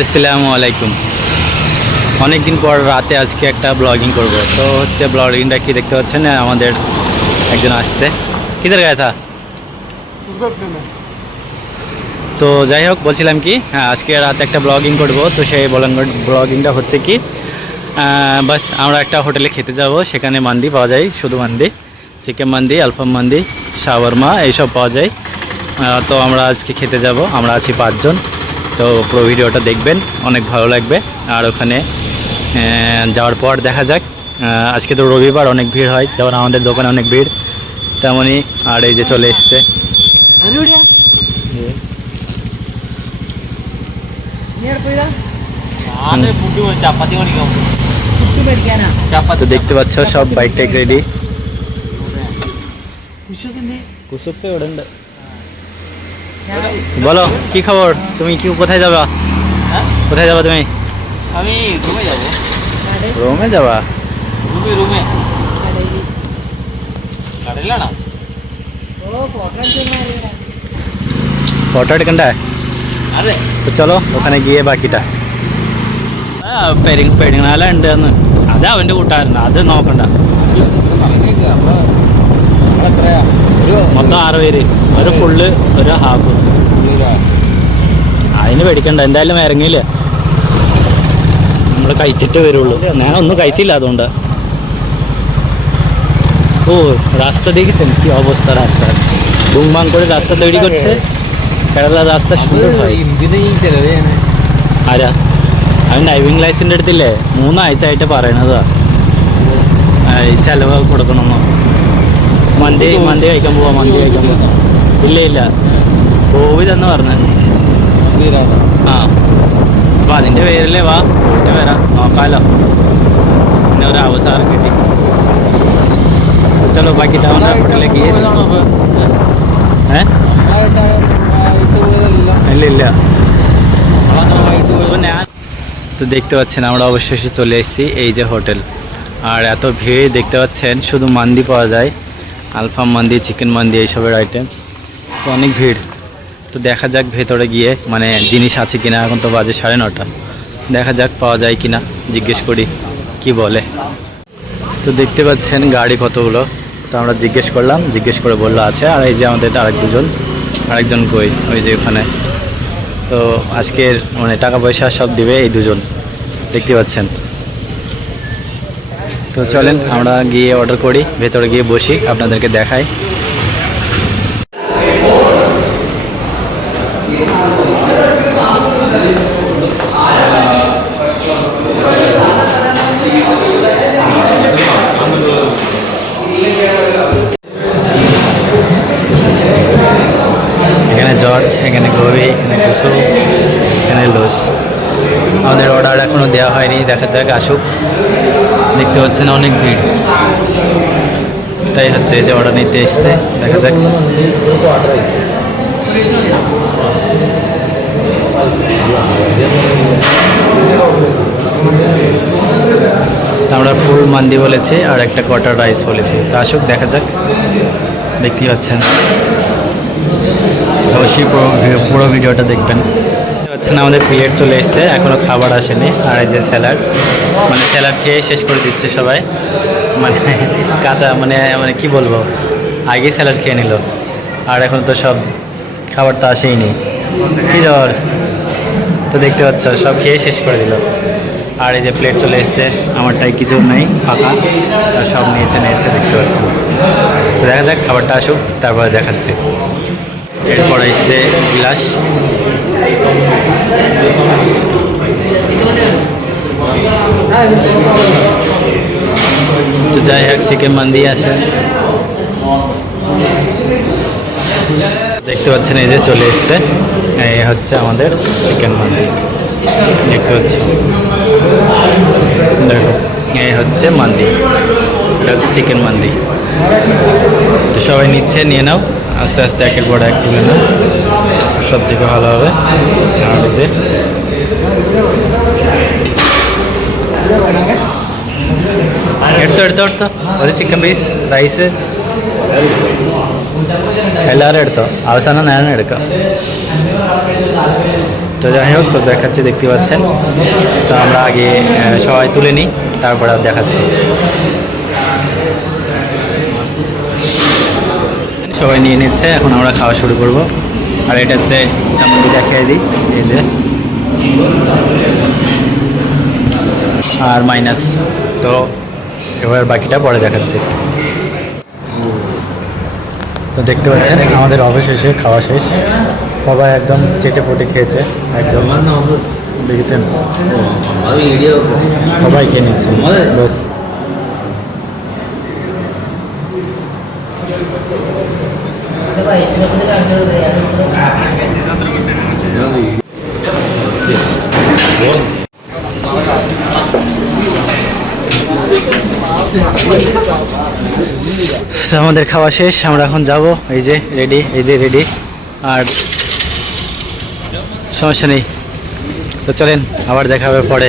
আসসালামু আলাইকুম। অনেকদিন পর রাতে আজকে একটা ব্লগিং করব। তো হচ্ছে ব্লগিংটা কি দেখতে পাচ্ছেন? আমাদের একজন আসছে। কিদের গায়ে তো যাই হোক, বলছিলাম কি হ্যাঁ আজকে রাতে একটা ব্লগিং করব। তো সেই ব্লগিংটা হচ্ছে কি বাস আমরা একটা হোটেলে খেতে যাব। সেখানে মান্দি পাওয়া যায়, শুধু মান্দি চিকেন মান্দি আলফাম মান্দি শাওয়ারমা এইসব পাওয়া যায়। তো আমরা আজকে খেতে যাব। আমরা আছি পাঁচজন। তো পুরো ভিডিওটা দেখবেন অনেক ভালো লাগবে। আর ওখানে যাওয়ার পর দেখা যাক। আজকে তো রবিবার অনেক ভিড় হয়। যেমন আমাদের দোকানে অনেক ভিড় তেমনই আর এই যে চলে এসছে। তো দেখতে পাচ্ছ সব বাইক টাইক রেডি ওড়ান বলো কি খবর তুমি কি কোথায় যাবা হ্যাঁ? কোথায় যাবা তুমি আমি রুমে যাবো রোমে যাবা রুমে রুমে গাড়িলা না ഫോട്ടോ എടുക്കണ്ടേ അതെ അപ്പൊ ചലോ ഒക്കനെ ഗിയെ ബാക്കിട്ടാ പെരിങ് പെരിങ്ങാല ഉണ്ട് എന്ന് അത് അവന്റെ കൂട്ടുകാരനാ അത് നോക്കണ്ട മൊത്തം ആറ് പേര് ഒരു ഫുള്ള് ഒരു ഹാഫ് അതിന് പേടിക്കണ്ട എന്തായാലും ഇറങ്ങിയില്ല നമ്മൾ കഴിച്ചിട്ട് വരുള്ളൂ ഞാൻ ഒന്നും കഴിച്ചില്ല അതുകൊണ്ട് ও রাস্তা দেখেছেন কি অবস্থা রাস্তার বুংবাং করে রাস্তা তৈরি করছে কেরালা রাস্তা সুন্দর হয় ആരാ അവൻ ഡ്രൈവിംഗ് ലൈസൻസ് എടുത്തില്ലേ മൂന്നാഴ്ച ആയിട്ട് പറയണതാ ആ, ഈ ചെലവ് കൊടുക്കണമെന്നോ മന്തി മന്തി കഴിക്കാൻ പോവാ മന്തി കഴിക്കാൻ പോവാ ഇല്ല ഇല്ല കോവിഡ് പറഞ്ഞു ആ അപ്പൊ അതിന്റെ പേരിലേ വാ പോയിട്ട് വരാം നോക്കാലോ പിന്നെ ഒരു അവസരം കിട്ടി ചലോ ബാക്കി ടൗൺ ഹോട്ടലിലേക്ക് ഏ ഇല്ല ഇല്ല তো না- তো দেখতে পাচ্ছেন আমরা অবশেষে চলে এসেছি এই যে হোটেল আর এত ভিড় দেখতে পাচ্ছেন শুধু মান্দি পাওয়া যায় আলফাম মান্দি, চিকেন মান্দি, এইসবের আইটেম তো অনেক ভিড়। তো দেখা যাক ভেতরে গিয়ে মানে জিনিস আছে কিনা। এখন তো বাজে সাড়ে নটা। দেখা যাক পাওয়া যায় কিনা। জিজ্ঞেস করি, কি বলে। তো দেখতে পাচ্ছেন গাড়ি কতগুলো। তো আমরা জিজ্ঞেস করলাম, জিজ্ঞেস করে বলল আছে আর এই যে আমাদের আরেক দুজন, আরেকজন কই? ওই যে ওখানে। তো আজকের মানে টাকা পয়সা সব দিবে এই দুজন। দেখতে পাচ্ছেন। তো চলেন, আমরা গিয়ে অর্ডার করি, ভেতরে গিয়ে বসি, আপনাদেরকে দেখাই। এখানে জর্জ, এখানে এখানে এখানে লুস। আমাদের অর্ডার এখনও দেওয়া হয়নি, দেখা যাক, আসুক। দেখতে পাচ্ছেন অনেক ভিড়। তাই হচ্ছে যে অর্ডার নিতে এসছে, দেখা যাক। আমরা ফুল মান্দি বলেছি আর একটা কটার রাইস বলেছি। তা আসুক, দেখা যাক। দেখতেই পাচ্ছেন। অবশ্যই পুরো ভিডিওটা দেখবেন। হচ্ছেন আমাদের প্লেট চলে এসছে এখনও খাবার আসেনি। আর এই যে স্যালাড মানে স্যালাড খেয়ে শেষ করে দিচ্ছে সবাই। মানে কাঁচা মানে মানে কি বলব, আগেই স্যালাড খেয়ে নিল। আর এখন তো সব খাবার তো আসেই নি। কি যাওয়ার তো দেখতে পাচ্ছ, সব খেয়ে শেষ করে দিল। আর এই যে প্লেট চলে এসছে, আমারটাই কিছু নেই, ফাঁকা। সব নিয়েছে নিয়েছে, দেখতে পাচ্ছেন তো দেখা যাক, খাবারটা আসুক, তারপরে দেখাচ্ছি। এরপর এসছে গ্লাস তো যাই হোক, চিকেন মান্দি আছে। দেখতে পাচ্ছেন, এই যে চলে এসছে। এই হচ্ছে আমাদের চিকেন মান্দি দেখতে পাচ্ছি। দেখো, এই হচ্ছে মান্দি এটা হচ্ছে চিকেন মান্দি তো সবাই নিচ্ছে, নিয়ে নাও। আস্তে আস্তে একের পর এক তুলে নাও সব থেকে ভালো হবে আর এই যে എടുത്തോ എടുത്തോ എടുത്തോ ഒരു ചിക്കൻ പീസ് റൈസ് എല്ലാവരും എടുത്തോ അവസാനം ഞാൻ എടുക്കാം তো যাই হোক তো দেখাচ্ছি দেখতে পাচ্ছেন তো আমরা আগে আহ, সবাই তুলে নিই তারপর আর দেখাচ্ছি সবাই নিয়ে নিচ্ছে এখন আমরা খাওয়া শুরু করব। আর এটা হচ্ছে চামড়ি দেখিয়ে দিই এই যে। আর মাইনাস তো এবার বাকিটা পরে দেখাচ্ছি। তো দেখতে পাচ্ছেন আমাদের অবশেষে খাওয়া শেষ। সবাই একদম চেটে পুটে খেয়েছে একদম। দেখেছেন? সবাই খেয়ে নিচ্ছে আমাদের? বাস তো আমাদের খাওয়া শেষ, আমরা এখন যাব। এই যে রেডি এই যে রেডি আর সমস্যা নেই। তো চলেন, আবার দেখা হবে পরে।